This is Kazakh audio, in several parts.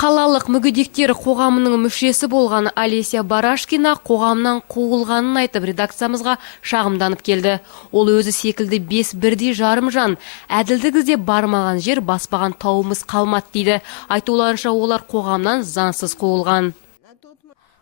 Қалалық мүгедектер қоғамының мүшесі болған Олеся Барашкина қоғамнан қуылғанын айтып редакциямызға шағымданып келді. Ол өзі секілді 5 бірдей жарым жан. Әділдік іздеп бармаған жер баспаған тауымыз қалмады дейді. Айтуларынша олар қоғамнан заңсыз қуылған.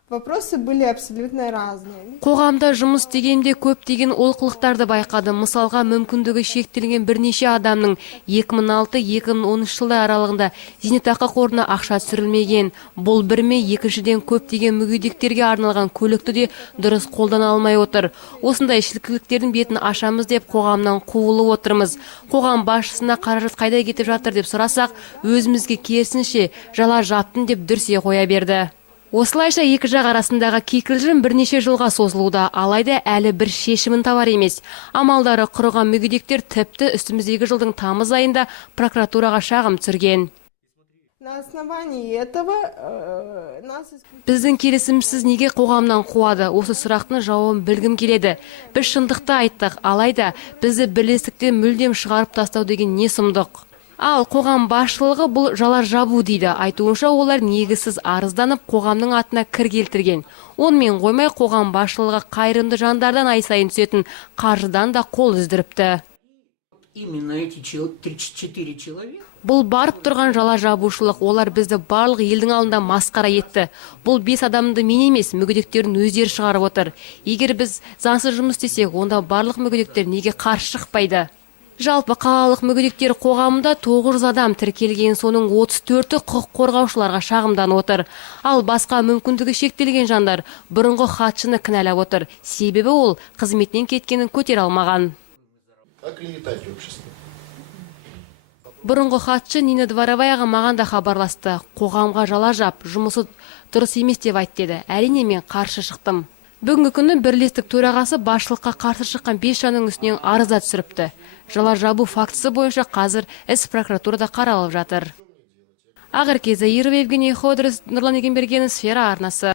Вопросы были абсолютно разные. Қоғамда жұмыс дегенде көптеген олқылықтарды байқадым. Мысалға, мүмкіндігі шектелген бірнеше адамның 2006-2013 жылдар аралығында зейнетақы қорына ақша түсірілмеген. Бұл бірме екіншіден көптеген мүгедектерге арналған көлікті де дұрыс қолдана алмай отыр. Осындай шілкіліктердің бетін ашамыз деп қоғамнан қуылып отырмыз. Қоғам басшысына қаражат қайда кетіп жатыр деп сұрасақ, өзімізге керісінше жала жаптым деп дүрсе қоя берді. Осылайша екі жақ арасындағы кикілжің бірнеше жылға созылуда, алайда әлі бір шешімін табар емес. Амалдары құрыған мүгедектер тіпті үстіміздегі жылдың тамыз айында прокуратураға шағым түсірген. На основании этого Біздің келісімсіз неге қоғамнан қуады? Осы сұрақтың жауабын білгім келеді. Біз шындықты айттық, алайда бізді бірлестіктен мүлдем шығарып тастау деген не сұмдық? Ал қоғам басшылығы бұл жала жабу дейді. Айтуынша олар негізсіз арызданып, қоғамның атына кір келтірген. Онымен қоймай, қоғам басшылығы қайырымды жандардан ай сайын түсетін қаржыдан да қол үздіріпті. Бұл барып тұрған жала жабушылық, олар бізді барлық елдің алдында масқара етті. Бұл 5 адамды мен емес, мүгедектердің өздері шығарып отыр. Егер біз заңсыз жұмыс істесек, онда барлық мүгедектер неге қарсы шықпайды? Жалпы қалалық мүгедектер қоғамында 900 адам тіркелген, соның 34-і құқық қорғаушыларға шағымдан отыр. Ал басқа мүмкіндігі шектелген жандар бұрынғы хатшыны кінәлап отыр. Себебі ол қызметінен кеткенін көтере алмаған. Бұрынғы хатшы Нина Двороваяға маған да хабарласты. Қоғамға жала жап, жұмысы дұрыс емес деп айтты деді. Әрине мен қарсы шықтым. Бүгінгі күні бірлестік төрағасы басшылыққа қарсы шыққан 5 жанның үстінен арыза түсіріпті. Жала жабу фактісі бойынша қазір іс прокуратурада қаралып жатыр. Ақерке Заирова, Евгений Ходоров, Нұрлан Егенбергенов, Сфера арнасы.